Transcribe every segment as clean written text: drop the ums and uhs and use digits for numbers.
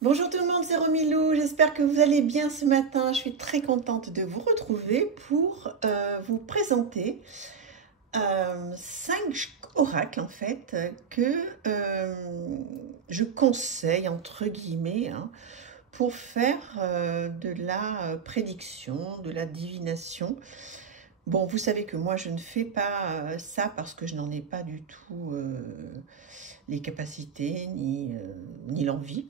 Bonjour tout le monde, c'est Romilou, j'espère que vous allez bien ce matin. Je suis très contente de vous retrouver pour vous présenter 5 oracles en fait que je conseille entre guillemets pour faire de la prédiction, de la divination. Bon, vous savez que moi je ne fais pas ça parce que je n'en ai pas du tout les capacités ni l'envie.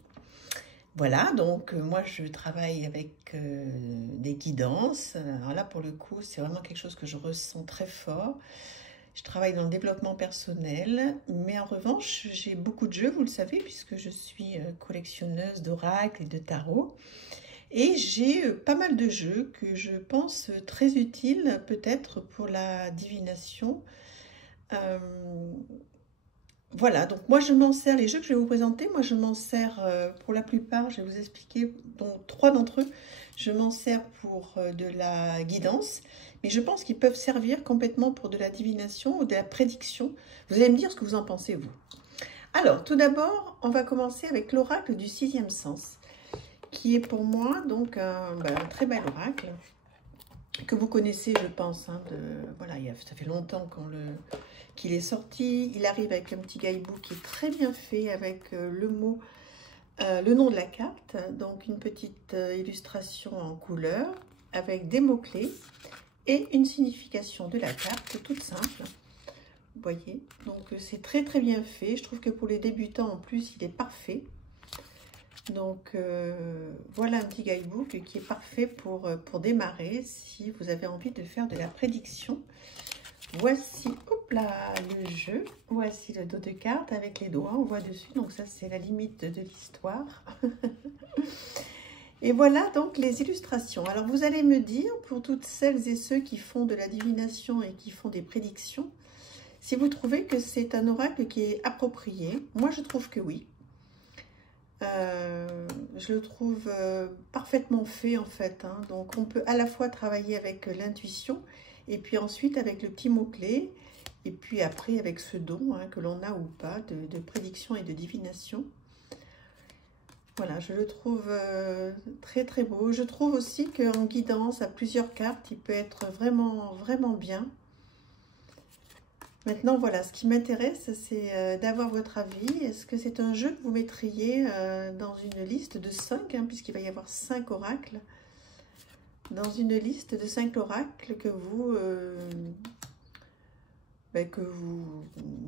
Voilà, donc moi je travaille avec des guidances. Alors là pour le coup c'est vraiment quelque chose que je ressens très fort. Je travaille dans le développement personnel, mais en revanche j'ai beaucoup de jeux, vous le savez, puisque je suis collectionneuse d'oracles et de tarot. Et j'ai pas mal de jeux que je pense très utiles peut-être pour la divination. Euh, voilà, donc moi je m'en sers, les jeux que je vais vous présenter, moi je m'en sers pour la plupart, je vais vous expliquer, dont 3 d'entre eux, je m'en sers pour de la guidance, mais je pense qu'ils peuvent servir complètement pour de la divination ou de la prédiction. Vous allez me dire ce que vous en pensez, vous. Alors, tout d'abord, on va commencer avec l'oracle du sixième sens, qui est pour moi donc un très bel oracle, que vous connaissez, je pense. Voilà, ça fait longtemps qu'il est sorti. Il arrive avec un petit guidebook qui est très bien fait, avec le nom de la carte, donc une petite illustration en couleur, avec des mots-clés et une signification de la carte, toute simple. Vous voyez, donc c'est très très bien fait. Je trouve que pour les débutants, en plus, il est parfait. Donc voilà un petit guidebook qui est parfait pour démarrer si vous avez envie de faire de la prédiction. Voici, hop là, le jeu. Voici le dos de cartes avec les doigts, on voit dessus. Donc ça, c'est la limite de l'histoire. Et voilà donc les illustrations. Alors vous allez me dire, pour toutes celles et ceux qui font de la divination et qui font des prédictions, si vous trouvez que c'est un oracle qui est approprié. Moi, je trouve que oui. Je le trouve parfaitement fait en fait. Donc on peut à la fois travailler avec l'intuition et puis ensuite avec le petit mot-clé et puis après avec ce don que l'on a ou pas de prédiction et de divination. Voilà, je le trouve très très beau. Je trouve aussi qu'en guidance à plusieurs cartes, il peut être vraiment vraiment bien. Maintenant, voilà, ce qui m'intéresse, c'est d'avoir votre avis. Est-ce que c'est un jeu que vous mettriez dans une liste de 5, puisqu'il va y avoir 5 oracles, dans une liste de 5 oracles que vous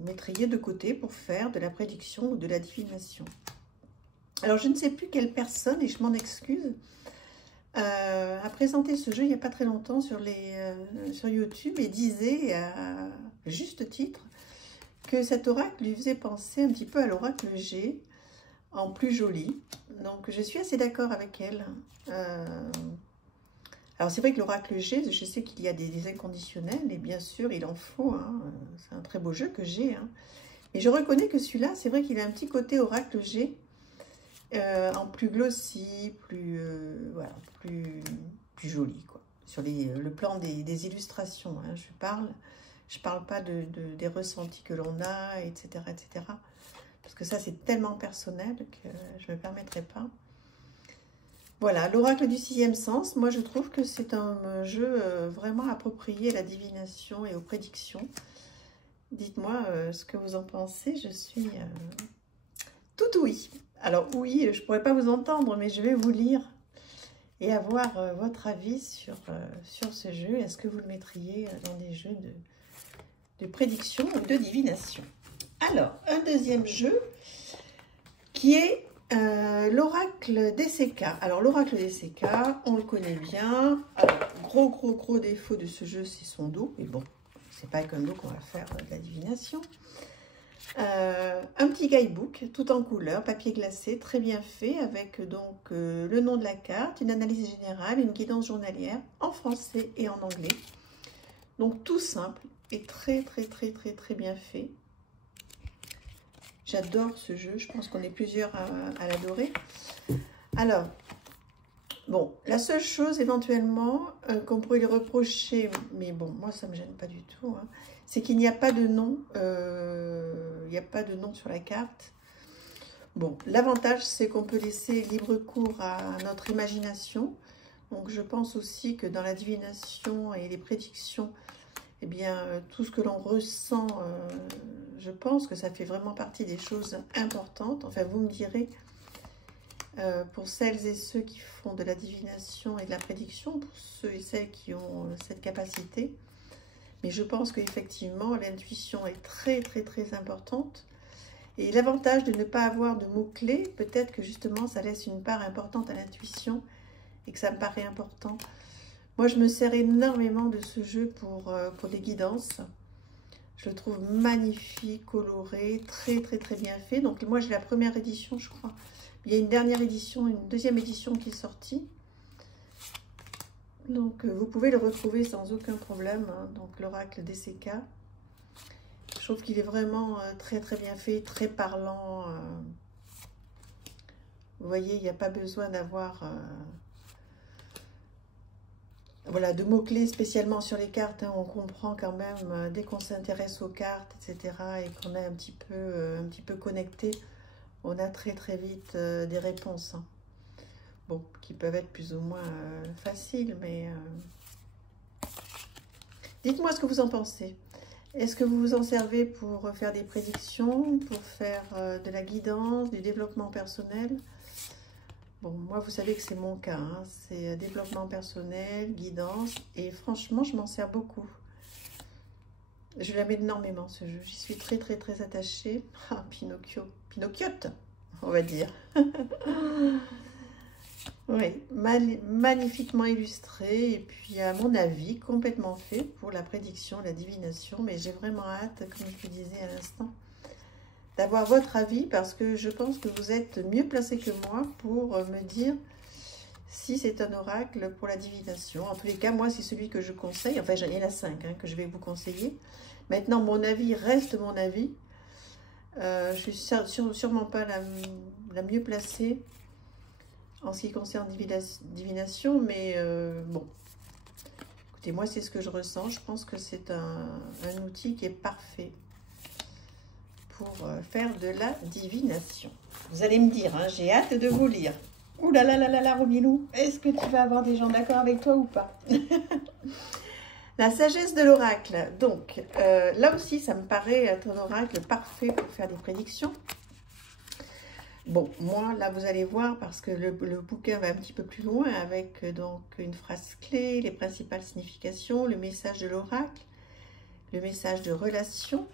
mettriez de côté pour faire de la prédiction ou de la divination. Alors, je ne sais plus quelle personne, et je m'en excuse, a présenté ce jeu il n'y a pas très longtemps sur YouTube et disait à juste titre que cet oracle lui faisait penser un petit peu à l'oracle G, en plus joli. Donc je suis assez d'accord avec elle. Alors c'est vrai que l'oracle G, je sais qu'il y a des inconditionnels, et bien sûr il en faut. C'est un très beau jeu que j'ai. Mais je reconnais que celui-là, c'est vrai qu'il a un petit côté oracle G, en plus glossy, voilà, plus joli, quoi. Sur le plan des illustrations, je parle pas des ressentis que l'on a, etc., etc. Parce que ça, c'est tellement personnel que je ne me permettrai pas. Voilà, l'oracle du sixième sens, moi je trouve que c'est un jeu vraiment approprié à la divination et aux prédictions. Dites-moi ce que vous en pensez, je suis tout oui. Alors oui, je ne pourrais pas vous entendre, mais je vais vous lire et avoir votre avis sur ce jeu. Est-ce que vous le mettriez dans des jeux de prédiction ou de divination? Alors, un deuxième jeu qui est l'oracle DCK. Alors, l'oracle DCK, on le connaît bien. Alors, gros défaut de ce jeu, c'est son dos. Mais bon, c'est pas avec un dos qu'on va faire de la divination. Un petit guidebook tout en couleur, papier glacé, très bien fait, avec donc le nom de la carte, une analyse générale, une guidance journalière en français et en anglais. Donc tout simple et très bien fait. J'adore ce jeu, je pense qu'on est plusieurs à l'adorer. Alors, bon, la seule chose éventuellement qu'on pourrait lui reprocher, mais bon, moi ça ne me gêne pas du tout, c'est qu'il n'y a pas de nom, il n'y a pas de nom sur la carte. Bon, l'avantage, c'est qu'on peut laisser libre cours à notre imagination. Donc, je pense aussi que dans la divination et les prédictions, eh bien, tout ce que l'on ressent, je pense que ça fait vraiment partie des choses importantes. Enfin, vous me direz, pour celles et ceux qui font de la divination et de la prédiction, pour ceux et celles qui ont cette capacité. Mais je pense qu'effectivement, l'intuition est très, très, très importante. Et l'avantage de ne pas avoir de mots-clés, peut-être que justement, ça laisse une part importante à l'intuition et que ça me paraît important. Moi, je me sers énormément de ce jeu pour des guidances. Je le trouve magnifique, coloré, très, très, très bien fait. Donc, moi, j'ai la première édition, je crois. Il y a une dernière édition, une deuxième édition qui est sortie. Donc, vous pouvez le retrouver sans aucun problème. Hein. Donc, l'oracle DCK. Je trouve qu'il est vraiment très, très bien fait, très parlant. Vous voyez, il n'y a pas besoin d'avoir... voilà, de mots-clés spécialement sur les cartes. Hein. On comprend quand même, dès qu'on s'intéresse aux cartes, etc., et qu'on est un petit peu connecté, on a très, très vite des réponses. Hein. Bon, qui peuvent être plus ou moins faciles, mais... Dites-moi ce que vous en pensez. Est-ce que vous vous en servez pour faire des prédictions, pour faire de la guidance, du développement personnel? Bon, moi, vous savez que c'est mon cas. Hein. C'est développement personnel, guidance. Et franchement, je m'en sers beaucoup. Je l'aime énormément, ce jeu. J'y suis très, très, très attachée. Ah, Pinocchio. Pinocchiote, on va dire. Oui, magnifiquement illustré. Et puis, à mon avis, complètement fait pour la prédiction, la divination. Mais j'ai vraiment hâte, comme je vous disais à l'instant, d'avoir votre avis, parce que je pense que vous êtes mieux placé que moi pour me dire si c'est un oracle pour la divination. En tous les cas, moi, c'est celui que je conseille. Enfin, il y en a 5 hein, que je vais vous conseiller. Maintenant, mon avis reste mon avis. Je suis sûrement pas la mieux placée en ce qui concerne divination, mais bon. Écoutez, moi, c'est ce que je ressens. Je pense que c'est un outil qui est parfait pour faire de la divination. Vous allez me dire, hein, j'ai hâte de vous lire. Ouh là là là là là, Romilou, est-ce que tu vas avoir des gens d'accord avec toi ou pas? La sagesse de l'oracle. Donc, là aussi, ça me paraît être un oracle parfait pour faire des prédictions. Bon, moi, là, vous allez voir, parce que le bouquin va un petit peu plus loin, avec donc une phrase clé, les principales significations, le message de l'oracle, le message de relation,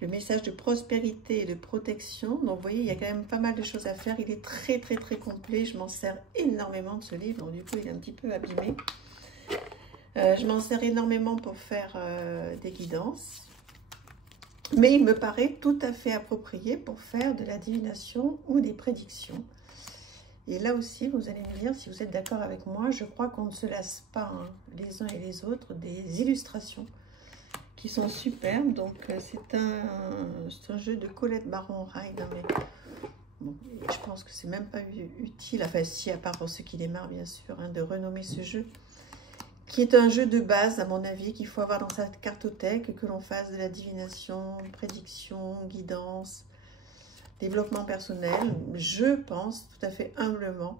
le message de prospérité et de protection. Donc, vous voyez, il y a quand même pas mal de choses à faire. Il est très, très, très complet. Je m'en sers énormément de ce livre. Donc, du coup, il est un petit peu abîmé. Je m'en sers énormément pour faire des guidances. Mais il me paraît tout à fait approprié pour faire de la divination ou des prédictions. Et là aussi, vous allez me dire si vous êtes d'accord avec moi. Je crois qu'on ne se lasse pas hein, les uns et les autres des illustrations qui sont superbes. Donc, c'est un jeu de Colette Baron-Ride. Hein, mais bon, je pense que c'est même pas utile, enfin si, à part pour ceux qui démarrent, bien sûr, hein, de renommer ce jeu, qui est un jeu de base, à mon avis, qu'il faut avoir dans sa cartothèque, que l'on fasse de la divination, prédiction, guidance, développement personnel. Je pense, tout à fait humblement,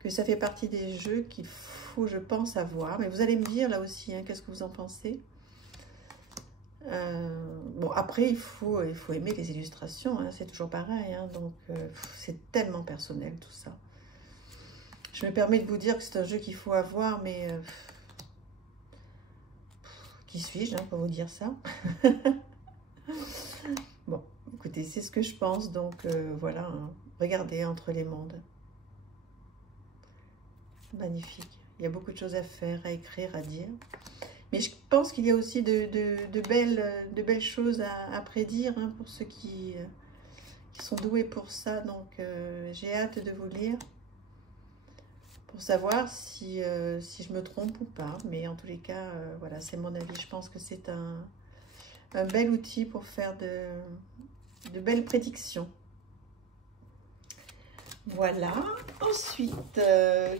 que ça fait partie des jeux qu'il faut, je pense, avoir. Mais vous allez me dire, là aussi, hein, qu'est-ce que vous en pensez? Bon, après, il faut aimer les illustrations, hein, c'est toujours pareil, hein, donc c'est tellement personnel tout ça. Je me permets de vous dire que c'est un jeu qu'il faut avoir, mais qui suis-je hein, pour vous dire ça? Bon, écoutez, c'est ce que je pense, donc voilà, hein, regardez Entre les mondes. Magnifique, il y a beaucoup de choses à faire, à écrire, à dire. Mais je pense qu'il y a aussi de belles choses à prédire hein, pour ceux qui sont doués pour ça. Donc, j'ai hâte de vous lire pour savoir si je me trompe ou pas. Mais en tous les cas, voilà, c'est mon avis. Je pense que c'est un bel outil pour faire de belles prédictions. Voilà. Ensuite,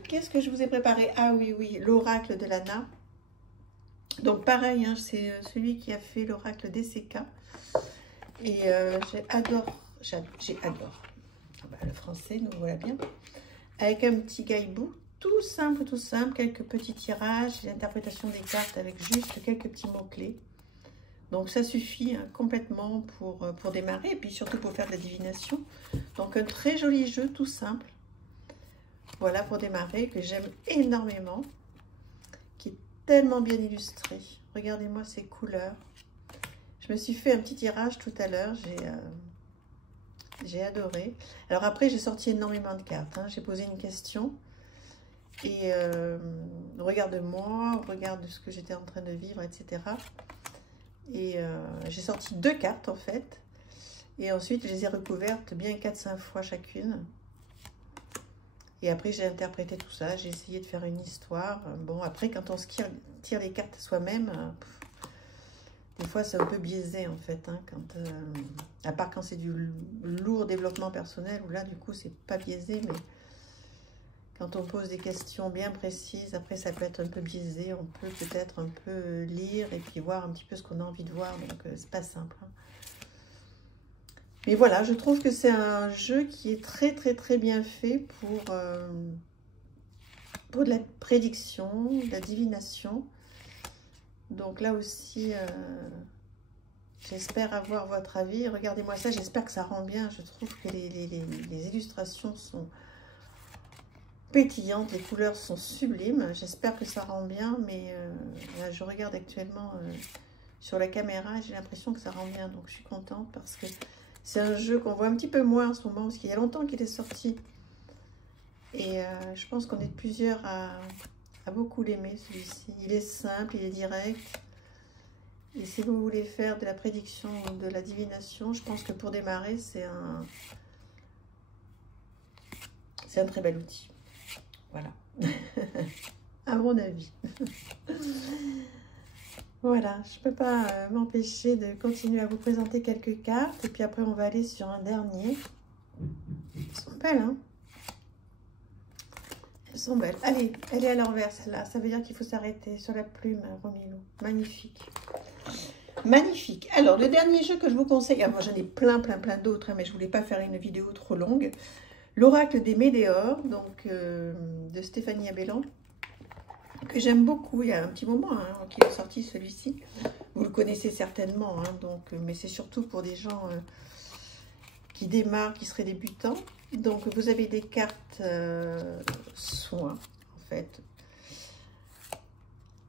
qu'est-ce que je vous ai préparé? Ah oui, l'oracle de Lana. Donc pareil, hein, c'est celui qui a fait l'oracle DCK. Et j'adore. Ah bah, le français, nous voilà bien. Avec un petit guidebook, tout simple, quelques petits tirages, l'interprétation des cartes avec juste quelques petits mots-clés. Donc ça suffit hein, complètement pour démarrer et puis surtout pour faire de la divination. Donc un très joli jeu, tout simple. Voilà pour démarrer, que j'aime énormément, qui est tellement bien illustré. Regardez-moi ces couleurs. Je me suis fait un petit tirage tout à l'heure, j'ai adoré. Alors après, j'ai sorti énormément de cartes. Hein. J'ai posé une question et regarde-moi, regarde ce que j'étais en train de vivre, etc. Et j'ai sorti 2 cartes en fait. Et ensuite, je les ai recouvertes bien 4-5 fois chacune. Et après, j'ai interprété tout ça. J'ai essayé de faire une histoire. Bon, après, quand on se tire les cartes soi-même, des fois, c'est un peu biaisé, en fait. Hein, à part quand c'est du lourd développement personnel, où là, du coup, c'est pas biaisé. Mais quand on pose des questions bien précises, après, ça peut être un peu biaisé. On peut peut-être un peu lire et puis voir un petit peu ce qu'on a envie de voir. Donc, c'est pas simple. Hein. Mais voilà, je trouve que c'est un jeu qui est très bien fait pour de la prédiction, de la divination. Donc là aussi, j'espère avoir votre avis. Regardez-moi ça, j'espère que ça rend bien. Je trouve que les illustrations sont pétillantes, les couleurs sont sublimes. J'espère que ça rend bien, mais là, je regarde actuellement sur la caméra, j'ai l'impression que ça rend bien. Donc je suis contente parce que c'est un jeu qu'on voit un petit peu moins en ce moment, parce qu'il y a longtemps qu'il est sorti. Et je pense qu'on est plusieurs à beaucoup l'aimer, celui-ci. Il est simple, il est direct. Et si vous voulez faire de la prédiction ou de la divination, je pense que pour démarrer, c'est un très bel outil. Voilà. À mon avis. Voilà, je ne peux pas m'empêcher de continuer à vous présenter quelques cartes. Et puis après, on va aller sur un dernier. Elles sont belles, hein? Elles sont belles. Allez, elle est à l'envers, celle-là. Ça veut dire qu'il faut s'arrêter sur la plume, Romilou. Magnifique. Magnifique. Alors, le dernier jeu que je vous conseille, moi j'en ai plein d'autres, hein, mais je ne voulais pas faire une vidéo trop longue. L'Oracle des Médéors, donc de Stéphanie Abellan, que j'aime beaucoup. Il y a un petit moment hein, qu'il est sorti celui-ci. Vous le connaissez certainement, hein, donc, mais c'est surtout pour des gens qui démarrent, qui seraient débutants. Donc vous avez des cartes soins, en fait,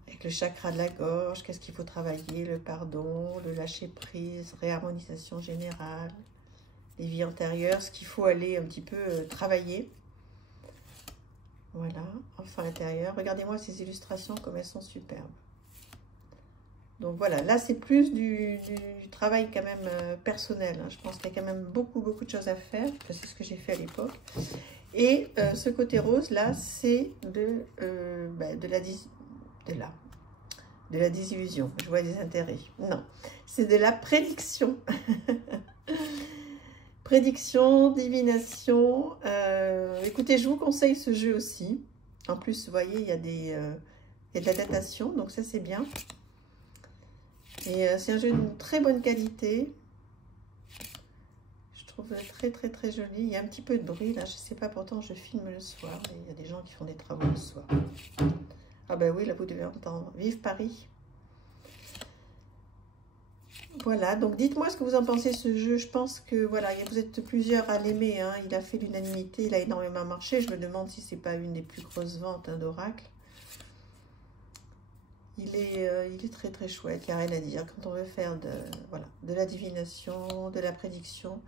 avec le chakra de la gorge, qu'est-ce qu'il faut travailler, le pardon, le lâcher-prise, réharmonisation générale, les vies antérieures, ce qu'il faut aller un petit peu travailler. Voilà, enfin l'intérieur. Regardez-moi ces illustrations, comme elles sont superbes. Donc voilà, là c'est plus du travail quand même personnel. Hein. Je pense qu'il y a quand même beaucoup de choses à faire. C'est ce que j'ai fait à l'époque. Et ce côté rose là, c'est de la désillusion. Je vois des intérêts. Non, c'est de la prédiction. Prédiction, divination. Écoutez, je vous conseille ce jeu aussi. En plus, vous voyez, il y a de la datation, donc ça c'est bien. Et c'est un jeu d'une très bonne qualité. Je trouve très joli. Il y a un petit peu de bruit là, je sais pas, pourtant je filme le soir. Et il y a des gens qui font des travaux le soir. Ah ben oui, là vous devez entendre. Vive Paris! Voilà, donc dites-moi ce que vous en pensez de ce jeu. Je pense que voilà, vous êtes plusieurs à l'aimer. Hein. Il a fait l'unanimité, il a énormément marché. Je me demande si c'est pas une des plus grosses ventes hein, d'Oracle. Il est très chouette, il n'y a rien à dire. Quand on veut faire de la divination, de la prédiction,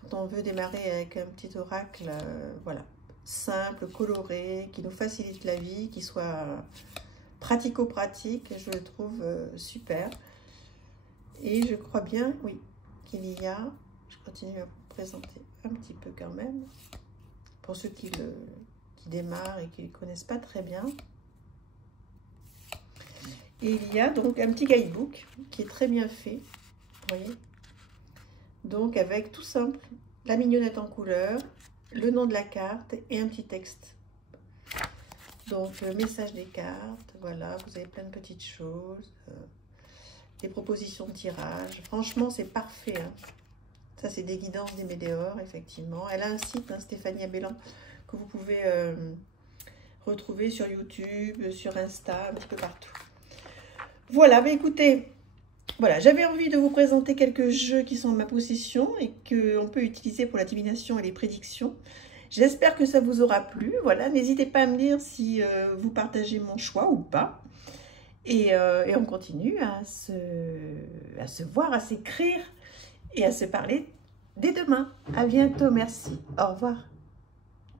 quand on veut démarrer avec un petit oracle, voilà, simple, coloré, qui nous facilite la vie, qui soit pratico-pratique, je le trouve super. Et je crois bien, oui, qu'il y a, je continue à vous présenter un petit peu quand même, pour ceux qui démarrent et qui ne connaissent pas très bien. Et il y a donc un petit guidebook qui est très bien fait, vous voyez. Donc avec tout simple, la mignonnette en couleur, le nom de la carte et un petit texte. Donc le message des cartes, voilà, vous avez plein de petites choses. Des propositions de tirage. Franchement, c'est parfait. Hein. Ça, c'est des guidances des météores, effectivement. Elle a un site, hein, Stéphanie Abellan, que vous pouvez retrouver sur YouTube, sur Insta, un petit peu partout. Voilà, bah écoutez, voilà, j'avais envie de vous présenter quelques jeux qui sont en ma possession et qu'on peut utiliser pour la divination et les prédictions. J'espère que ça vous aura plu. Voilà, n'hésitez pas à me dire si vous partagez mon choix ou pas. Et on continue à se voir, à s'écrire et à se parler dès demain. À bientôt, merci. Au revoir.